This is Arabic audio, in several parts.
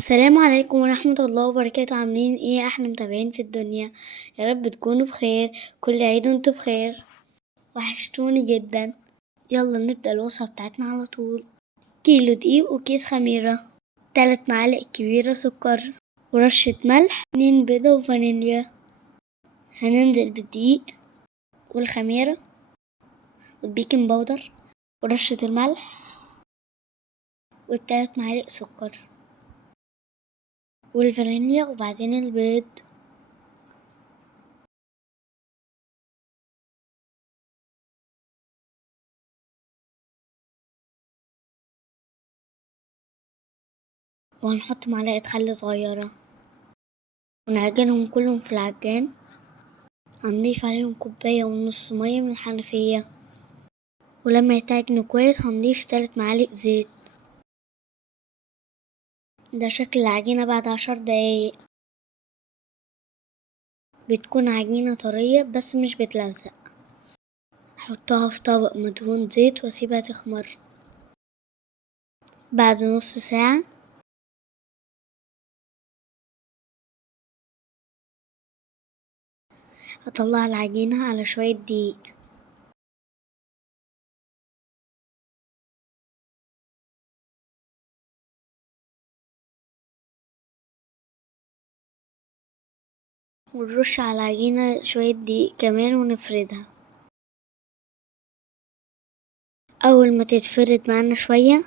السلام عليكم ورحمة الله وبركاته. عاملين ايه احنا متابعين في الدنيا؟ يا رب تكونوا بخير. كل عيد وانتوا بخير، وحشتوني جدا. يلا نبدأ الوصفة بتاعتنا على طول. كيلو دقيق وكيس خميرة، 3 معالق كبيرة سكر ورشة ملح، 2 بيضة وفانيليا. هننزل بالدقيق والخميرة والبيكنج باودر ورشة الملح و3 معالق سكر والفانيليا وبعدين البيض. وهنحط معلقة خل صغيرة ونعجنهم كلهم في العجان. هنضيف عليهم 1.5 كوباية مية من الحنفية، ولما يتعجنوا كويس هنضيف 3 معالق زيت. ده شكل العجينة بعد 10 دقايق. بتكون عجينة طرية بس مش بتلزق. احطها في طبق مدهون زيت واسيبها تخمر. بعد نص ساعة هطلع العجينة على شوية دقيق، ونرش على العجينة شوية دقيق كمان ونفردها. أول ما تتفرد معانا شوية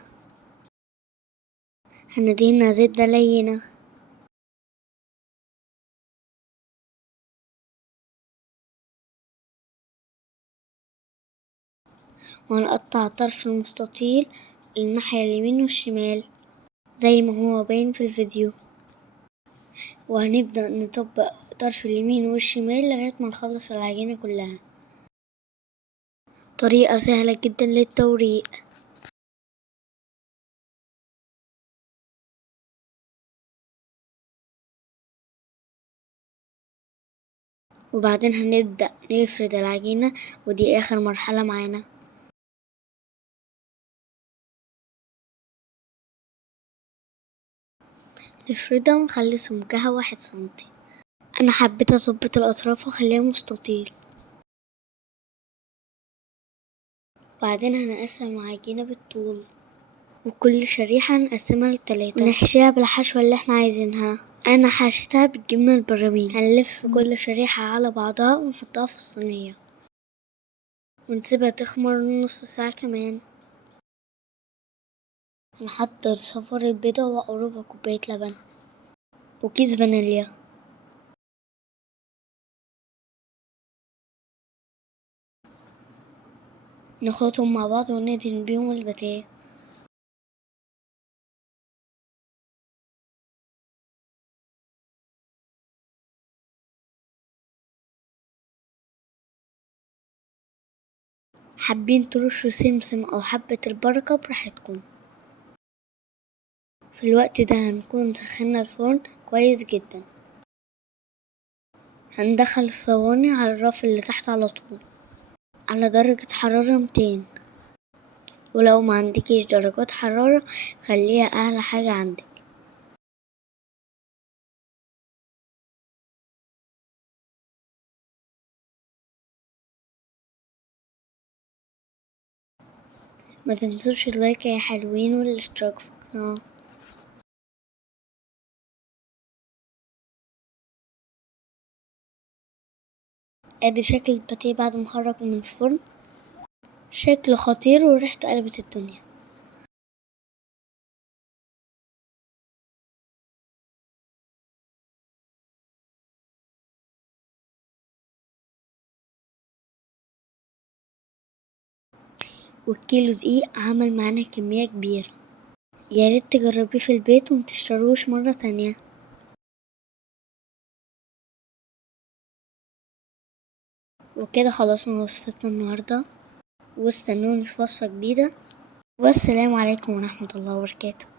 هندهنها زبدة لينة، وهنقطع طرف المستطيل الناحية اليمين والشمال زي ما هو باين في الفيديو، وهنبدأ نطبق طرف اليمين والشمال لغاية ما نخلص العجينة كلها. طريقة سهلة جدا للتوريق. وبعدين هنبدأ نفرد العجينة، ودي آخر مرحلة معانا. نفردها ونخلي سمكها 1 سنتي. أنا حبيت أظبط الأطراف وأخليها مستطيل. وبعدين هنقسم العجينة بالطول، وكل شريحة نقسمها ل3 ونحشيها بالحشوة اللي احنا عايزينها. أنا حشيتها بالجبنة البراميل. هنلف كل شريحة على بعضها ونحطها في الصينية ونسيبها تخمر نص ساعة كمان. هنحضر صفار البيضة وربع كوباية لبن وكيس فانيليا. نخلطهم مع بعض وندهن بيهم الباتيه. حابين ترشوا سمسم أو حبة البركة براحتكم. في الوقت ده هنكون سخنا الفرن كويس جدا. هندخل الصواني على الرف اللي تحت على طول على درجة حرارة 200، ولو ما عندكيش درجات حرارة خليها أعلى حاجة عندك. ما تنسوش اللايك يا حلوين والاشتراك في القناة. ادي شكل الباتيه بعد ما خرج من الفرن. شكله خطير وريحته قلبت الدنيا. والكيلو دقيق عمل معانا كمية كبيرة. ياريت تجربيه في البيت ومتشتروش مرة تانية. وكده خلصنا وصفتنا النهاردة، واستنوني في وصفة جديدة. والسلام عليكم ورحمة الله وبركاته.